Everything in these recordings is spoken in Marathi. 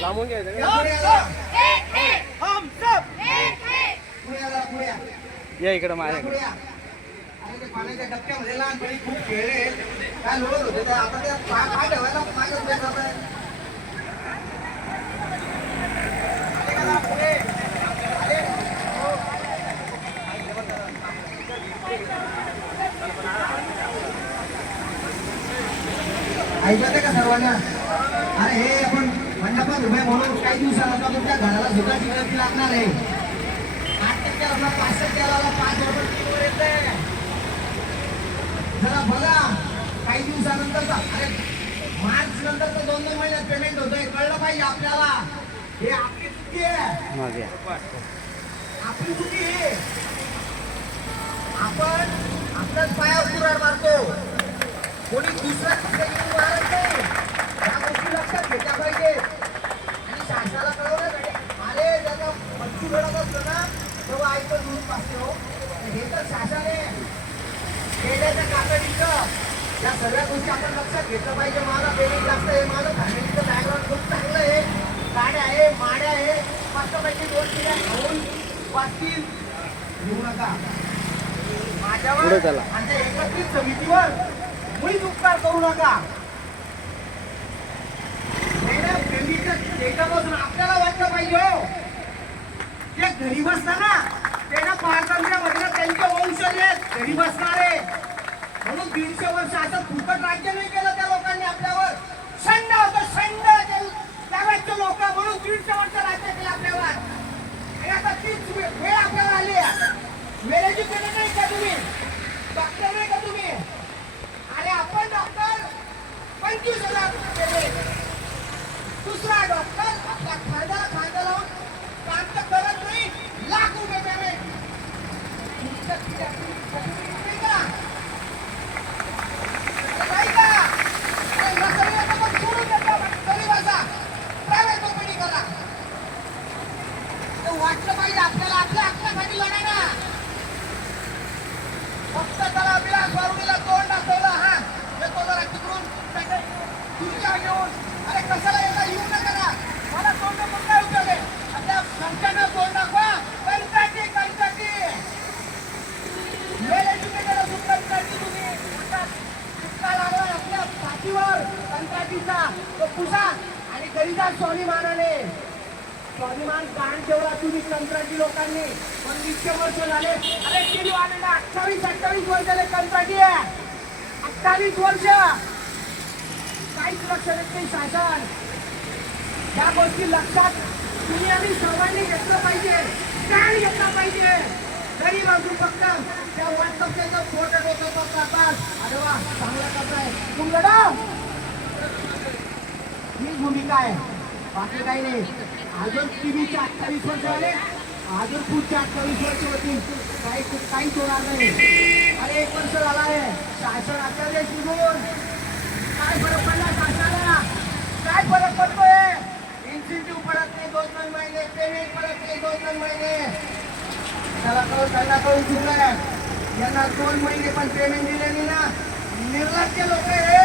लांबून घ्यायचं या इकडं माझ्याकडे पाण्याच्या डबक्यामध्ये लहानपणी खूप खेळले काय लोक होते आता ते पाय ठेवायला मागच भेट जात आहे. ऐकते का सर्वांना? अरे हे आपण मंडपात उभे म्हणून काही दिवसानंतर तुमच्या घराला सुद्धा शिकायची लागणार आहे. 8% 5% 5 रुपये किलो येते. जरा बघा काही दिवसानंतर अरे मार्च नंतर तर 2-2 महिन्यात पेमेंट होतंय. कळलं पाहिजे आपल्याला. हे आपली चुकी आहे. आपली चुकी आहे. आपण आपल्याच पायावर कुऱ्हाड मारतो. कोणी दुसरा येऊन मारत नाही. या गोष्टी लक्षात घेतल्या पाहिजे आणि शासनाला कळवलं पाहिजे. अरे त्याचा मच्छू घडत असतो ना तेव्हा ऐकून म्हणून पाहतो. हे तर शासन आहे. केल्याच्या कातडीचं या सगळ्या गोष्टी आपण लक्षात घेतलं पाहिजे. माझा पेमेंट जास्त आहे. माझं फॅमिलीचं बॅकग्राऊंड खूप चांगलं आहे. गाड्या आहे, माड्या आहे. मस्तपैकी 2 पिढ्या खाऊन वाचतील. घेऊ नका माझ्यावर आणि एकत्रित समितीवर मुळीच उपकार करू नका. त्याच्यापासून आपल्याला वाटलं पाहिजे हो ते घरी बसताना त्यांना पारतंत्र्यामध्ये त्यांचे वंशज आहेत घरी बसणारे. म्हणून 150 वर्ष असं फुकट राज्य नाही केलं त्या लोकांनी आपल्यावर. संड होतं संड त्यावेळेचे लोक म्हणून 150 वर्ष राज्य केलं आपल्यावर. आणि आता तीच वेळ आपल्याला आली आहे. वेळेची पेमेंट नाही का तुम्ही? डॉक्टर नाही का तुम्ही? अरे आपण डॉक्टर 25,000 केले. दुसरा डॉक्टर आपल्या खांद्याला खांदा लावून काम तर करत नाही. लाख रुपये पेमेंट. वाटलं पाहिजे आपल्याला आपल्या हक्कासाठी लढायला. फक्त त्याला विलास बारुडीला तोंड दाखवलं. हा येतो जरा तिकडून तुमच्या घेऊन. अरे कशाला येता येऊ नका ना. मला तोंड दाखवून काय उपयोग आहे? आता संस्थांना तोंड दाखवा. कंत्राटी कंत्राटी वेळ एज्युकेटेड असून कंत्राटी तुम्ही इतका लागला आपल्या पाठीवर कंत्राटीचा तो पुसा आणि गरीबात स्वाभिमानाने स्वाभिमान कान ठेवला तुम्ही कंत्राटी लोकांनी. पण 20 वर्ष झाले. अरे किती वाढले 28-28 वर्ष झाले कंत्राटी आहे. 28 वर्ष काहीच लक्ष देत नाही शासन. या गोष्टी लक्षात तुम्ही आम्ही सर्वांनी घेतलं पाहिजे. काय घेतलं पाहिजे? गरीब असून फक्त त्या वाटपच्याचं फोटो डोक्यावर टाकतात. अरे वा चांगला करताय तुमच्याकडं. ही भूमिका आहे बाकी काही नाही. अजून टीव्हीचे 28 वर्ष झाले. अजून पुढचे 28 वर्ष होतील. काहीच होणार नाही. अरे 1 वर्ष झाला आहे शासन आपल्याला शिकून. काय फरक पडला शासनाला? काय फरक पडतोय? इन्सेंटिव्ह पडत नाही 2-2 महिने. पेमेंट पडत नाही 2-2 महिने. त्यांना कळून चुकलंय. यांना 2 महिने पण पेमेंट दिले नाही ना. निर्लज्ज लोक हे.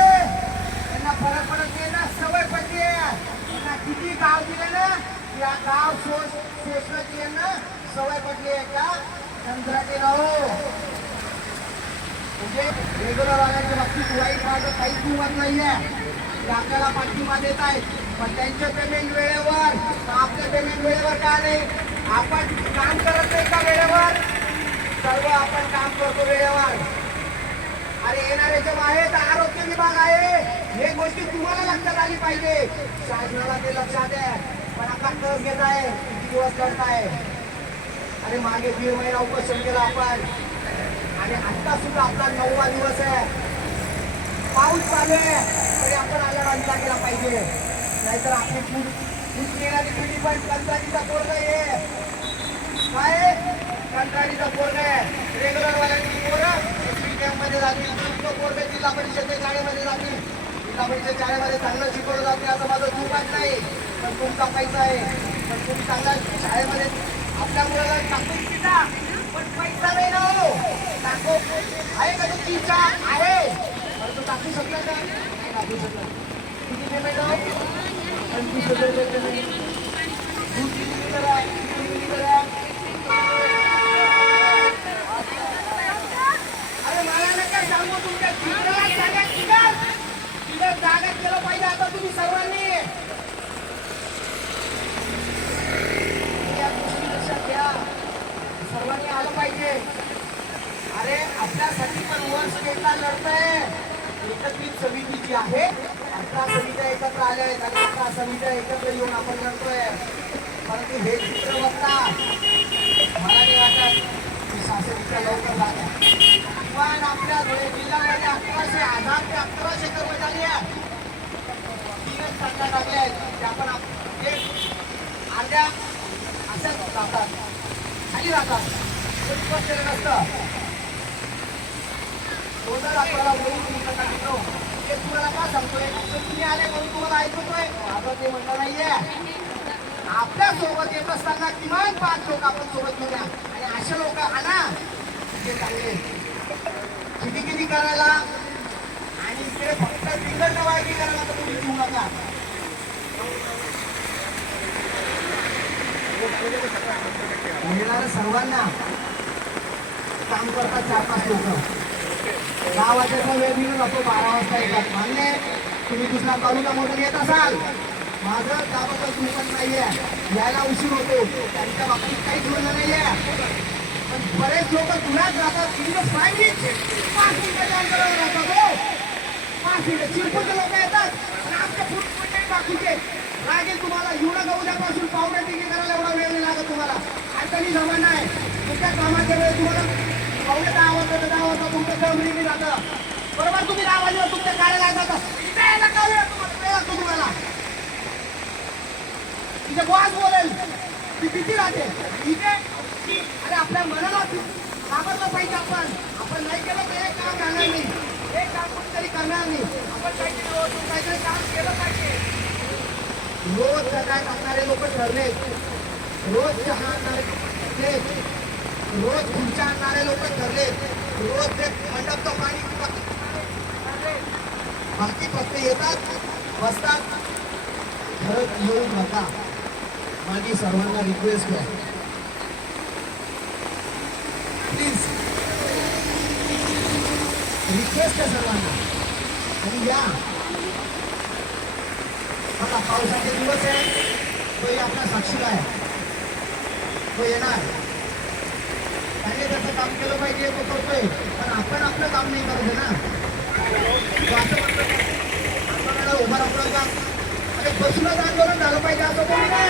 त्यांना फरक पडत नाही ना. सवय पडली आहे. किती गाव दिले ना या गाव शोषणाची यांना सवय पडली आहे का कंत्राटी राहो. म्हणजे रेग्युलर वाल्यांच्या बाबतीत वाईट माझं काहीच किंमत नाहीये. आपल्याला पाठिंबा देत आहेत पण त्यांचे पेमेंट वेळेवर आपले पेमेंट वेळेवर का नाही? आपण काम करत नाही का वेळेवर? सर्व आपण काम करतो वेळेवर. अरे येणाऱ्याच्या बाहेर आरोग्य विभाग आहे. हे गोष्टी तुम्हाला लक्षात आली पाहिजे. शासनाला ते लक्षात आहे पण आता कस घेत आहे. किती दिवस करताय? अरे मागे 1.5 महिना उपोषण केलं आपण आणि आता सुद्धा आपला 9वा दिवस आहे. पाऊस चालू आहे तरी आपण आल्यानंतर केला पाहिजे. नाहीतर आपली पुढची येणारी पिढी पण कंत्राटीचा पोरग आहे. काय कंत्राटीचा पोरग आहे. रेग्युलर वाल्यांची पोरं मध्ये जातील. पोरग जिल्हा परिषदेच्या शाळेमध्ये जातील. जिल्हा परिषद शाळेमध्ये चांगलं शिकवलं जाते असं माझं चुकत नाही. पण तुमचा पैसा आहे. पण तुम्ही चांगल्या शाळेमध्ये आपल्या मुलाला टाकून शिका. पण पैसा नाही ना हो. टाको आहे का तुमची इच्छा आहे? परंतु टाकू शकता का? टाकू शकत. किती पेमेंट आहे? 25,000 रुपये पेमेंट. दूध किती लिटर आहे? किती लिटर आहे? अरे मला नका सांगू, तुमच्या चित्राला सांगा. तिथं जागा केलं पाहिजे आता तुम्ही सर्वांनी. या गोष्टी लक्षात घ्या, सर्वांनी आलं पाहिजे. अरे आपल्यासाठी पण वर स्टेटला लढतंय. एकत्रित समिती जी आहे, 18 समित्या एकत्र आल्या आहेत आणि 18 समित्या एकत्र येऊन आपण लढतोय. परंतु हे चित्र बघता मला नाही वाटत की शासनाच्या लवकर लागल्या. पण आपल्या धुळे जिल्ह्यामध्ये 1100 ते 1100 कर्मचारी आहेत. 3च संघात लागले आहेत ते आपण अर्ध्या अशाच राहतात, खाली राहतात. नसतं आपल्याला ते तुम्हाला का सांगतोय? तुम्ही आले म्हणून तुम्हाला ऐकतोय, माझं ते म्हणणं नाहीये. आपल्या सोबत येत असताना किमान 5 लोक आपण सोबत घेऊया आणि असे लोक आणा जे चांगले किती करायला आणि इकडे फक्त बिंगट वायकी करायला तर तुम्ही घेऊ नका. येणाऱ्या सर्वांना काम करतात 4-5 लोक. 10 वाजेचा वेळ मिळून जातो, 12 वाजता येतात. मान्य तुम्ही दुसऱ्या तालुक्यामधून येत असाल, माझं त्याबद्दल चुकत नाहीये. यायला उशीर होतो, त्यांच्या बाबतीत काहीच म्हणणं नाहीये. पण बरेच लोक धुळ्यात जातात, 5 मिनिटाच्या अंतरावर राहतात. हो 5 मिनिटं चिरपूरचे लोक येतात आणि आमच्या फूड पॉईंट बाकीचे लागेल तुम्हाला. एवढं गौद्यापासून पावणे तिघे करायला एवढा वेळ नाही लागत तुम्हाला. अडचणी जमा नाही. तुमच्या कामाच्या वेळेस तुम्हाला पावणे 10 वाजता तुमचं सहमती जातं. बरोबर तुम्ही 10 वाजेला तुमच्या कार्यालयात जातात. वेळ लागतो तुम्हाला. तिथे बॉस बोलेल, ती भीती राहते. इथे अरे आपल्या मनाला घाबरलं पाहिजे. आपण नाही केलं तर एक काम राहणार नाही, एक काम कोणतरी करणार नाही. आपण काहीतरी काम केलं पाहिजे. रोज सकाळ टाकणारे लोक ठरले, रोज चहा आणणारे ठरले, रोज खुर्च्या आणणारे लोक ठरले, रोज ते मंडपचं पाणी बाकी फक्त येतात बसतात. खरंच येऊ नका. माझी सर्वांना रिक्वेस्ट आहे, प्लीज रिक्वेस्ट आहे सर्वांना. आणि या बघा पावसाचे दिवस आहे, तोही आपला साक्षीला आहे, तो येणार. त्याने त्याचं काम केलं पाहिजे, तो करतोय. पण आपण आपलं काम नाही करत ना. असं म्हणतो उभा राहू का? अरे बसूनच आंदोलन झालं पाहिजे असं कोणी नाही.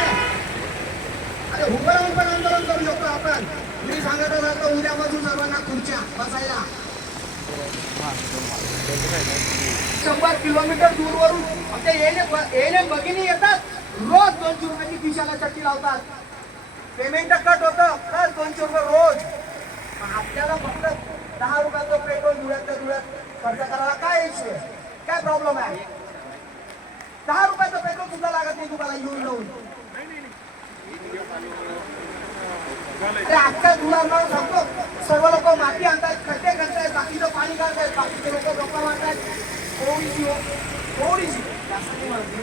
अरे उभं राहून पण आंदोलन करू शकतो आपण. मी सांगत होतो उद्यापासून सर्वांना खुर्च्या बसायला. 100 किलोमीटर दूरवरून आमच्या येणे भगिनी येतात. रोज 200 रुपयाची खिशाला चट्टी लावतात. पेमेंट कट होतं, खरंच 200 रुपये रोज. आपल्याला फक्त 10 रुपयाचं पेट्रोल धुळ्यात खर्च करायला काय इश्यू आहे? काय प्रॉब्लेम आहे? 10 रुपयाचं पेट्रोल सुद्धा लागत नाही तुम्हाला येऊन जाऊन. आजच्या धुळ्यावर सांगतो, सर्व लोक माती आणतात, खड्डे करतायत, बाकीचं पाणी काढतायत, बाकीचे लोक गप्पा मारतायत. थोडीशी जास्त नाही म्हणते.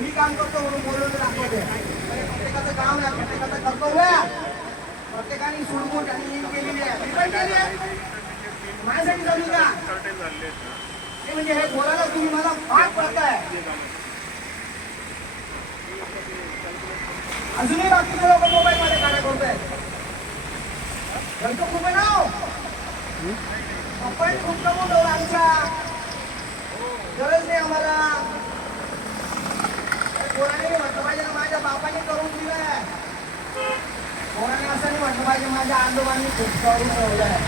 मी काम करतो म्हणून बोलवून दाखवते. प्रत्येकाचं काम आहे, प्रत्येकाचं कर्तव्य आहे. प्रत्येकाने सुडबूट आणि केलेली आहे, मी पण केली आहे. माझ्यासाठी जमली का? ते म्हणजे हे बोलायला तुम्ही मला भाग पडताय. अजूनही बाकीचे लोक मोबाईल मध्ये गाड्या करतायत. खूप आहे ना. आपण खूप कमवतो. आमच्या गरज नाही आम्हाला. कोणाने म्हटलं पाहिजे ना माझ्या बापाने करून दिलंय. कोणाने असं नाही म्हटलं पाहिजे माझ्या आजोबांनी खूप करून ठेवलंय.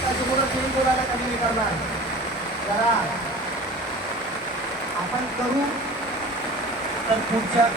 त्याच्यामुळे तुम्ही बोलायला कमी नाही करणार. जरा आपण करू तर पुढच्या